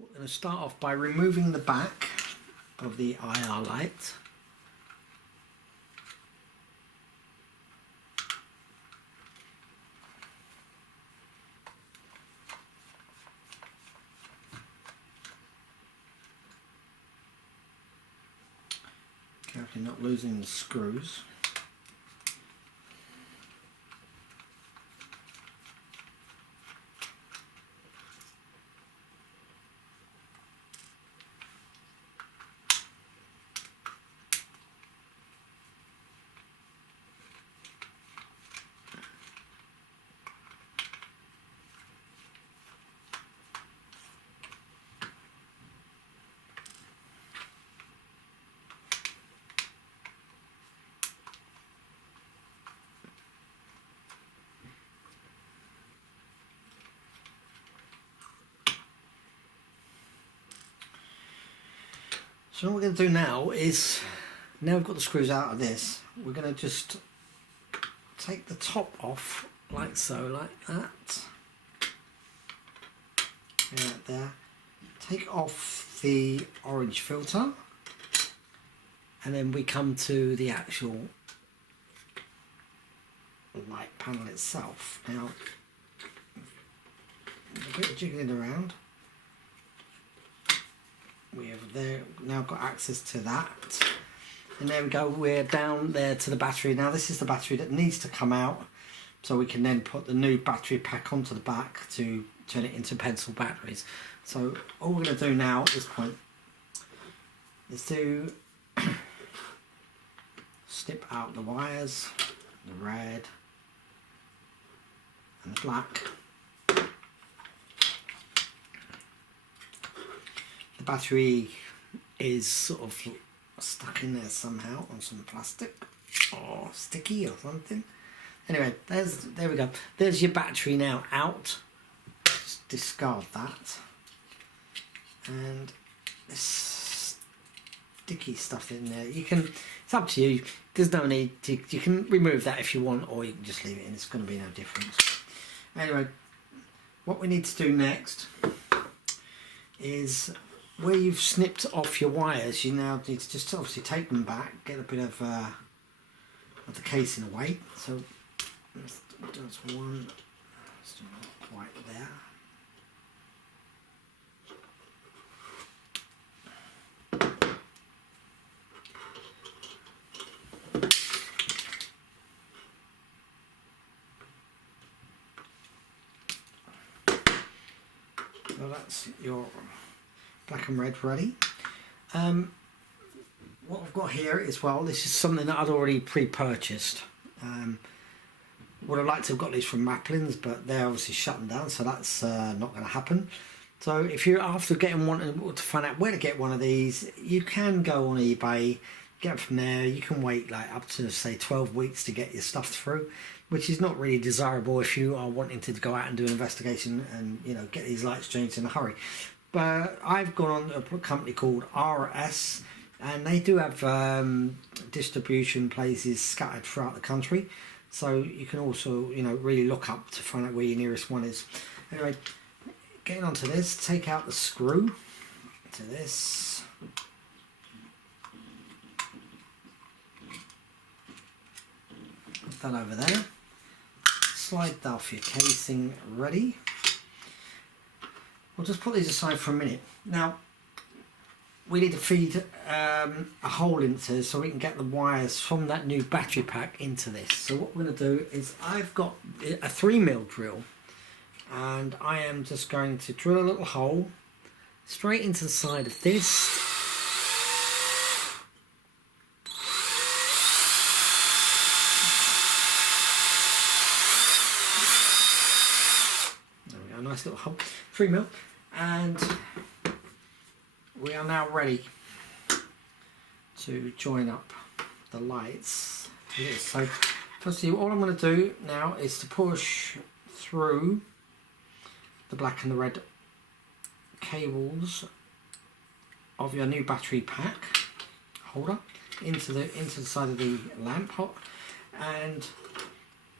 We're going to start off by removing the back of the I.R.LIGHT. Carefully not losing the screws. So what we're going to do now is, now we've got the screws out of this, we're going to just take the top off like so, like that. Right there. Take off the orange filter, and then we come to the actual light panel itself. Now, a bit of jiggling around. We have there now got access to that, and there we go, we're down there to the battery. Now this is the battery that needs to come out, so we can then put the new battery pack onto the back to turn it into pencil batteries. So all we're going to do now at this point is to snip out the wires, the red and the black. The battery is sort of stuck in there somehow on some plastic or sticky or something. Anyway, there we go. There's your battery now out. Just discard that. And this sticky stuff in there, you can, it's up to you. There's no need to, you can remove that if you want, or you can just leave it in. It's going to be no difference. Anyway, what we need to do next is, where you've snipped off your wires, you now need to just obviously take them back, get a bit of the casing away. So let's do one, still not quite there. So that's your black and red ready. What I've got here as well, this is something that I'd already pre-purchased. Would have liked to have got these from Maplin's, but they're obviously shutting down, so that's not going to happen. So if you're after getting one to find out where to get one of these, you can go on eBay, get it from there. You can wait like up to say 12 weeks to get your stuff through, which is not really desirable if you are wanting to go out and do an investigation and, you know, get these lights changed in a hurry. But I've gone on a company called RS, and they do have distribution places scattered throughout the country, so you can also, you know, really look up to find out where your nearest one is. Anyway, getting onto this, take out the screw to this. Put that over there. Slide that off your casing ready. We'll just put these aside for a minute. Now, we need to feed a hole into so we can get the wires from that new battery pack into this. So what we're going to do is, I've got a 3mm drill, and I am just going to drill a little hole straight into the side of this. There we go, nice little hole, 3mm. And we are now ready to join up the lights. So firstly, all I'm going to do now is to push through the black and the red cables of your new battery pack holder into the side of the lamp hot, and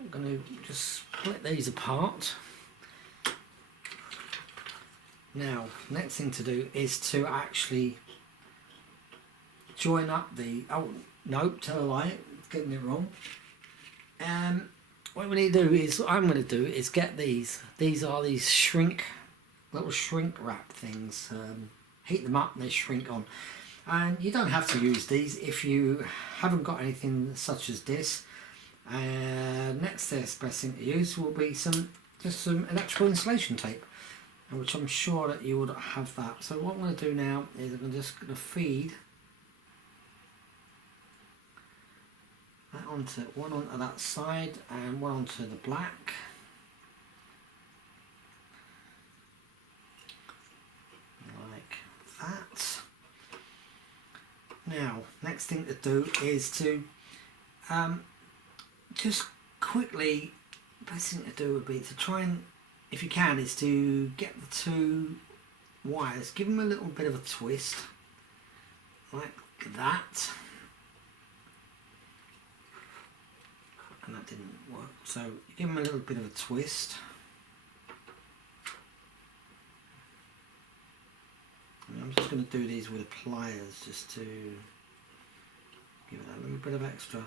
I'm going to just split these apart. Now, next thing to do is to actually join up the, oh nope, tell a lie, getting it wrong. What we need to do is, what I'm going to do is get these are these little shrink wrap things, heat them up and they shrink on. And you don't have to use these if you haven't got anything such as this. Next best thing to use will be just some electrical insulation tape, which I'm sure that you would have that. So what I'm going to do now is I'm just going to feed that one onto that side and one onto the black. Like that. Now, next thing to do is to just quickly, best thing to do would be to try and, if you can, is to get the two wires, give them a little bit of a twist, like that. And that didn't work, so you give them a little bit of a twist. And I'm just going to do these with pliers just to give it a little bit of extra,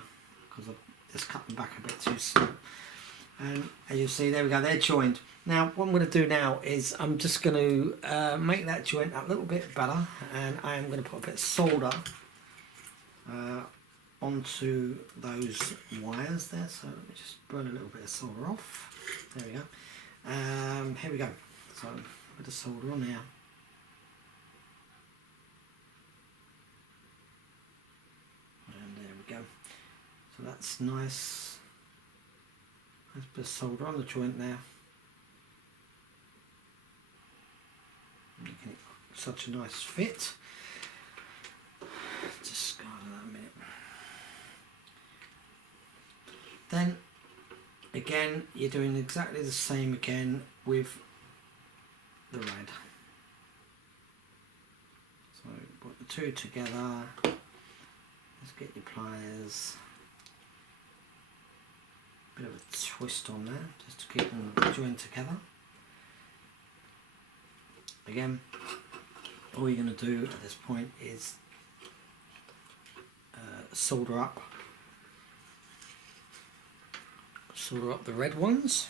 because I've just cut them back a bit too small. And as you see, there we go, they're joined. Now what I'm going to do now is I'm just going to make that joint a little bit better, and I am going to put a bit of solder onto those wires there. So let me just burn a little bit of solder off. There we go. Here we go. So a bit of solder on here. And there we go. So that's nice. Nice bit of solder on the joint there. Making it such a nice fit. Just go on that a minute. Then again, you're doing exactly the same again with the red. So put the two together. Let's get your pliers. Bit of a twist on there, just to keep them joined together. Again, all you're going to do at this point is solder up the red ones.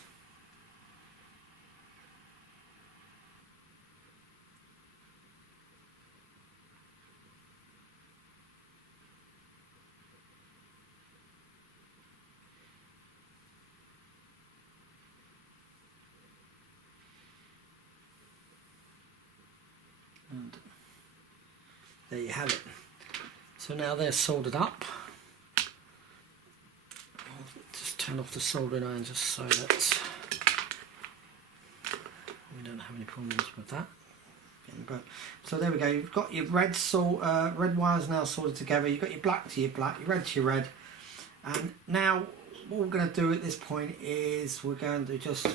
And there you have it. So now they're soldered up. I'll just turn off the soldering iron just so that we don't have any problems with that. So there we go. You've got your red wires now soldered together. You've got your black to your black, your red to your red. And now what we're going to do at this point is we're going to just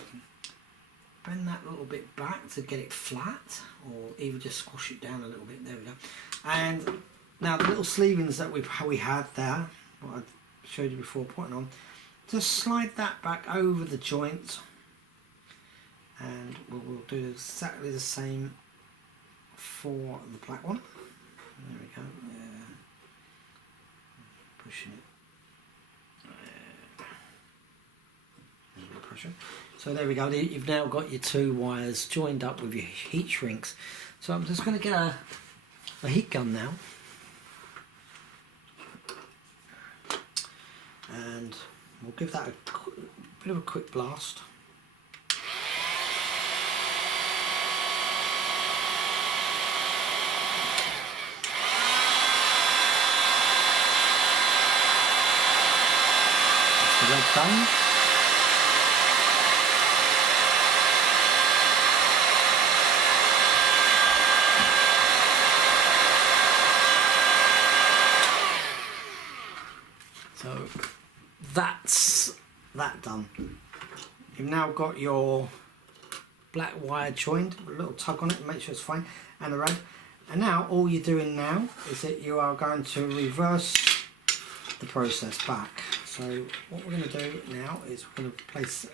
bend that a little bit back to get it flat, or even just squash it down a little bit. There we go. And now the little sleevings that we had there, what I showed you before putting on, just slide that back over the joint, and we'll do exactly the same for the black one. There we go. Pushing it. Pressure. So there we go. You've now got your two wires joined up with your heat shrinks. So I'm just going to get a heat gun now, and we'll give that a bit of a quick blast. That's the red done. So that's that done. You've now got your black wire joined, a little tug on it to make sure it's fine, and the red. And now all you're doing now is that you are going to reverse the process back. So what we're going to do now is we're going to place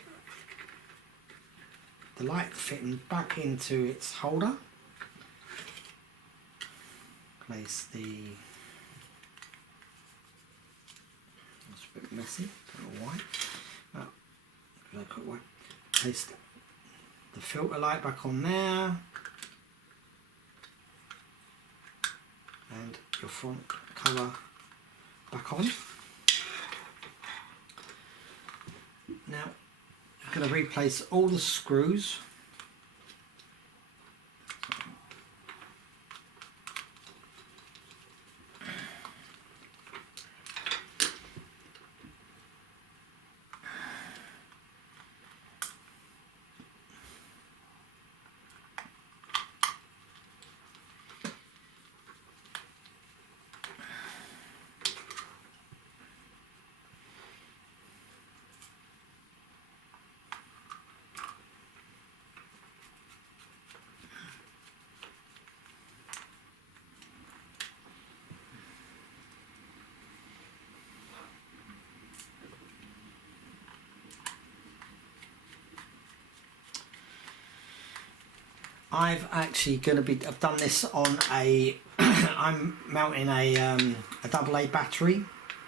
the light fitting back into its holder. place the, that's a bit messy, don't know why. Oh, place the filter light back on there, and your front cover back on. Now I'm going to replace all the screws. I've done this on a, I'm mounting a AA battery.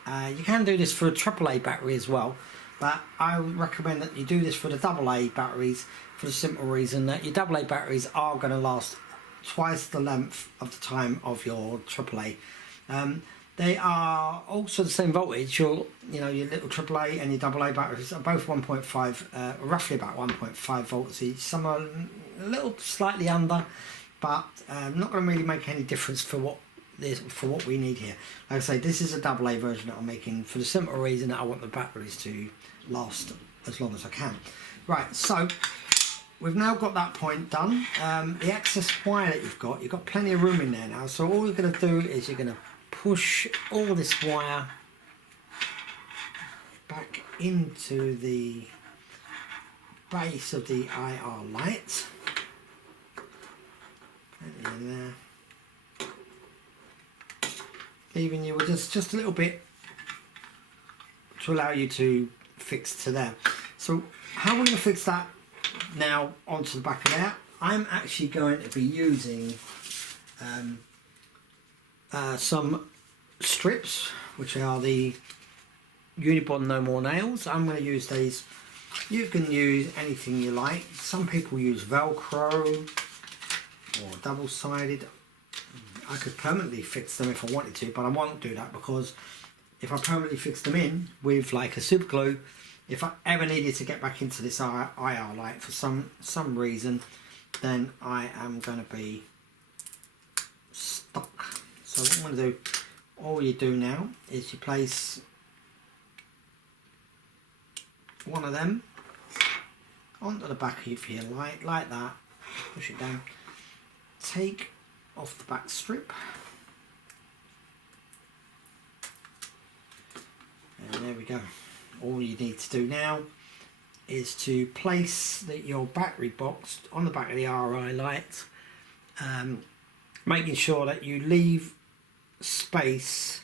You can do this for a AAA battery as well, but I would recommend that you do this for the AA batteries for the simple reason that your AA batteries are going to last twice the length of the time of your AAA. They are also the same voltage. Your little AAA and your AA batteries are both 1.5, roughly about 1.5 volts each. Some are a little slightly under, but not going to really make any difference for what we need here. Like I say, this is a AA version that I'm making for the simple reason that I want the batteries to last as long as I can. Right, so we've now got that point done. The excess wire that you've got plenty of room in there now. So all you're going to do is you're going to push all this wire back into the base of the IR light. In there, leaving you with just a little bit to allow you to fix to there. So how we're going to fix that now onto the back of there, I'm actually going to be using some strips, which are the Unibond No More Nails. I'm going to use these. You can use anything you like. Some people use Velcro or double-sided. I could permanently fix them if I wanted to, but I won't do that, because if I permanently fix them in with like a super glue, if I ever needed to get back into this IR light for some reason, then I am going to be stuck. So what I'm going to do, all you do now is you place one of them onto the back of your light like that, push it down, take off the back strip, and there we go. All you need to do now is to place your battery box on the back of the I.R.LIGHT, making sure that you leave space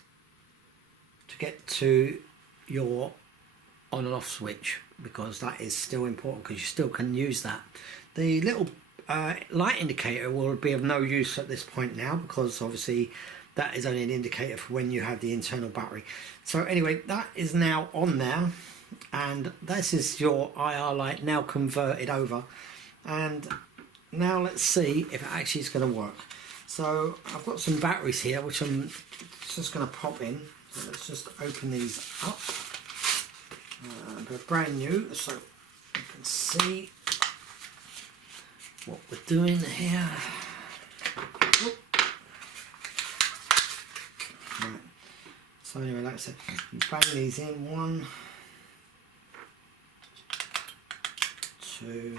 to get to your on and off switch, because that is still important, because you still can use that. The little light indicator will be of no use at this point now, because obviously that is only an indicator for when you have the internal battery. So anyway, that is now on there, and this is your IR light now converted over. And now let's see if it actually is going to work. So I've got some batteries here which I'm just going to pop in. So let's just open these up. They're brand new, so you can see what we're doing here. Right. So anyway, like I said, you bang these in. 1, 2,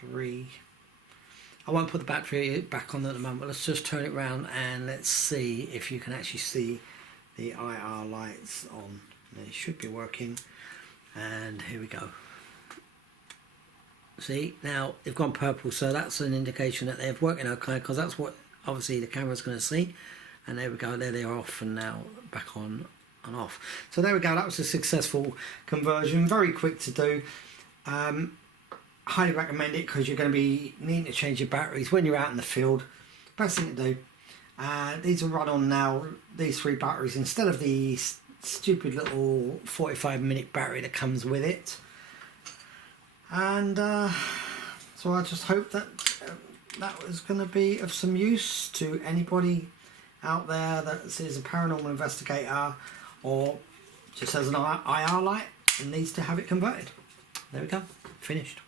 3. I won't put the battery back on at the moment, but let's just turn it around and let's see if you can actually see the IR lights on. They should be working, and here we go. See, now they've gone purple, so that's an indication that they're working okay, because that's what obviously the camera's going to see. And there we go, there they are off and now back on and off. So there we go, that was a successful conversion, very quick to do. Highly recommend it, because you're going to be needing to change your batteries when you're out in the field. best thing to do. These will run on now, these 3 batteries, instead of the stupid little 45-minute battery that comes with it. And so I just hope that that was going to be of some use to anybody out there that is a paranormal investigator or just has an IR light and needs to have it converted. There we go, finished.